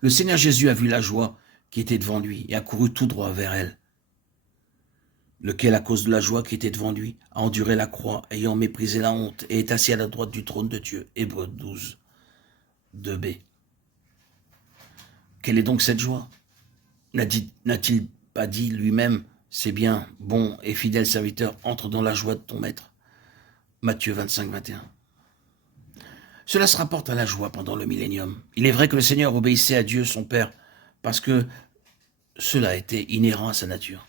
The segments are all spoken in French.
Le Seigneur Jésus a vu la joie qui était devant lui et a couru tout droit vers elle, lequel, à cause de la joie qui était devant lui, a enduré la croix, ayant méprisé la honte, et est assis à la droite du trône de Dieu. Hébreux 12, 2b. Quelle est donc cette joie? N'a-t-il pas dit lui-même, c'est bien, bon et fidèle serviteur, entre dans la joie de ton maître? Matthieu 25, 21. Cela se rapporte à la joie pendant le millénium. Il est vrai que le Seigneur obéissait à Dieu son Père, parce que cela était inhérent à sa nature.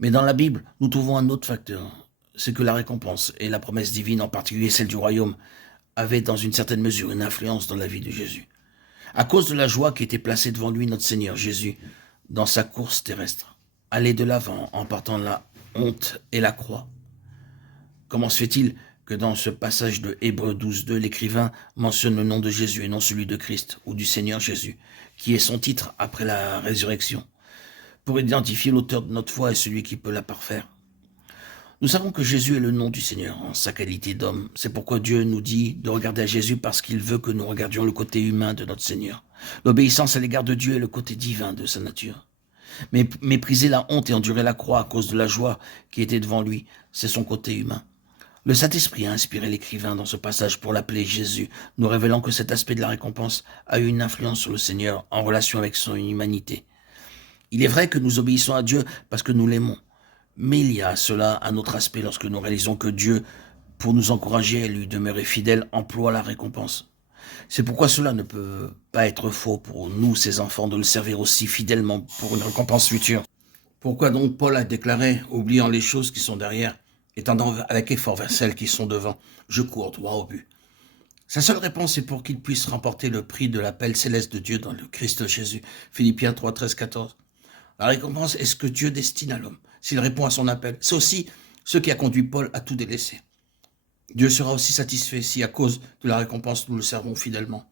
Mais dans la Bible, nous trouvons un autre facteur, c'est que la récompense et la promesse divine, en particulier celle du royaume, avaient dans une certaine mesure une influence dans la vie de Jésus. À cause de la joie qui était placée devant lui, notre Seigneur Jésus, dans sa course terrestre, allait de l'avant en partant de la honte et la croix. Comment se fait-il que dans ce passage de Hébreux 12.2, l'écrivain mentionne le nom de Jésus et non celui de Christ ou du Seigneur Jésus, qui est son titre après la résurrection, pour identifier l'auteur de notre foi et celui qui peut la parfaire? Nous savons que Jésus est le nom du Seigneur en sa qualité d'homme. C'est pourquoi Dieu nous dit de regarder à Jésus, parce qu'il veut que nous regardions le côté humain de notre Seigneur. L'obéissance à l'égard de Dieu est le côté divin de sa nature. Mais mépriser la honte et endurer la croix à cause de la joie qui était devant lui, c'est son côté humain. Le Saint-Esprit a inspiré l'écrivain dans ce passage pour l'appeler Jésus, nous révélant que cet aspect de la récompense a eu une influence sur le Seigneur en relation avec son humanité. Il est vrai que nous obéissons à Dieu parce que nous l'aimons. Mais il y a à cela un autre aspect lorsque nous réalisons que Dieu, pour nous encourager à lui demeurer fidèle, emploie la récompense. C'est pourquoi cela ne peut pas être faux pour nous, ses enfants, de le servir aussi fidèlement pour une récompense future. Pourquoi donc Paul a déclaré, oubliant les choses qui sont derrière, et tendant avec effort vers celles qui sont devant, je cours droit au but? Sa seule réponse est pour qu'il puisse remporter le prix de l'appel céleste de Dieu dans le Christ Jésus. Philippiens 3, 13, 14. La récompense est ce que Dieu destine à l'homme, s'il répond à son appel. C'est aussi ce qui a conduit Paul à tout délaisser. Dieu sera aussi satisfait si, à cause de la récompense, nous le servons fidèlement.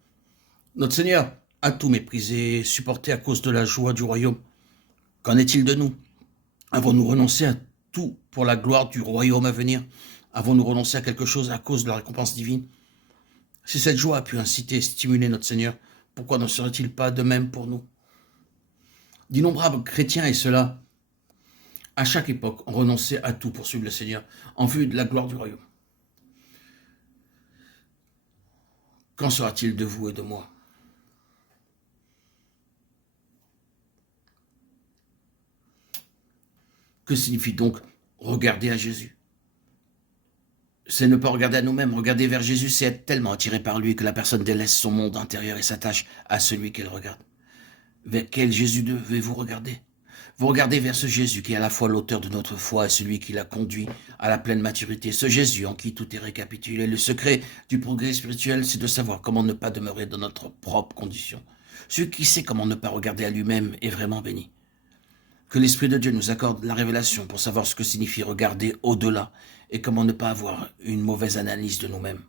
Notre Seigneur a tout méprisé, supporté à cause de la joie du royaume. Qu'en est-il de nous? Avons-nous renoncé à tout pour la gloire du royaume à venir? Avons-nous renoncé à quelque chose à cause de la récompense divine? Si cette joie a pu inciter et stimuler notre Seigneur, pourquoi ne serait-il pas de même pour nous? D'innombrables chrétiens, et cela à chaque époque, ont renoncé à tout pour suivre le Seigneur en vue de la gloire du royaume. Qu'en sera-t-il de vous et de moi? Que signifie donc regarder à Jésus? C'est ne pas regarder à nous-mêmes. Regarder vers Jésus, c'est être tellement attiré par lui que la personne délaisse son monde intérieur et s'attache à celui qu'elle regarde. Vers quel Jésus devez-vous regarder? Vous regardez vers ce Jésus qui est à la fois l'auteur de notre foi et celui qui l'a conduit à la pleine maturité. Ce Jésus en qui tout est récapitulé. Le secret du progrès spirituel, c'est de savoir comment ne pas demeurer dans notre propre condition. Celui qui sait comment ne pas regarder à lui-même est vraiment béni. Que l'Esprit de Dieu nous accorde la révélation pour savoir ce que signifie regarder au-delà et comment ne pas avoir une mauvaise analyse de nous-mêmes.